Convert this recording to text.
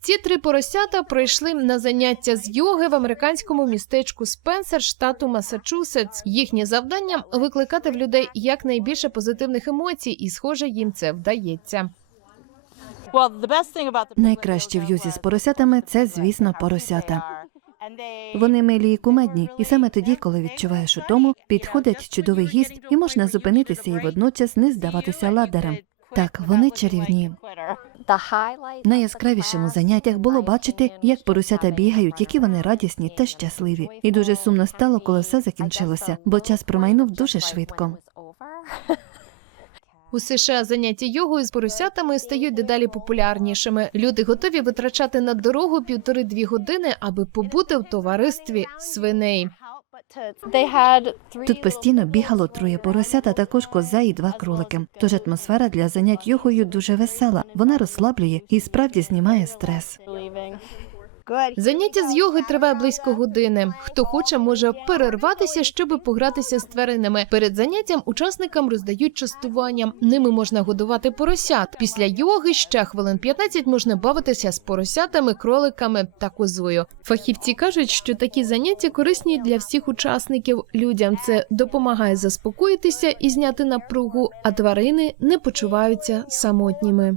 Ці три поросята пройшли на заняття з йоги в американському містечку Спенсер, штату Масачусетс. Їхнє завдання викликати в людей якнайбільше позитивних емоцій, і схоже, їм це вдається. Найкраще в юзі з поросятами це, звісно, поросята. Вони милі і кумедні, і саме тоді, коли відчуваєш утому, підходить чудовий гість, і можна зупинитися і водночас не здаватися ладером. Так, вони чарівні. Найяскравішим у заняттях було бачити, як поросята бігають, які вони радісні та щасливі. І дуже сумно стало, коли все закінчилося, бо час промайнув дуже швидко. У США заняття йогою з поросятами стають дедалі популярнішими. Люди готові витрачати на дорогу півтори-дві години, аби побути в товаристві свиней. Тут постійно бігало троє поросят, а також коза і два кролики. Тож атмосфера для занять йогою дуже весела. Вона розслаблює і справді знімає стрес. Заняття з йоги триває близько години. Хто хоче, може перерватися, щоб погратися з тваринами. Перед заняттям учасникам роздають частування. Ними можна годувати поросят. Після йоги ще хвилин 15 можна бавитися з поросятами, кроликами та козою. Фахівці кажуть, що такі заняття корисні для всіх учасників. Людям це допомагає заспокоїтися і зняти напругу, а тварини не почуваються самотніми.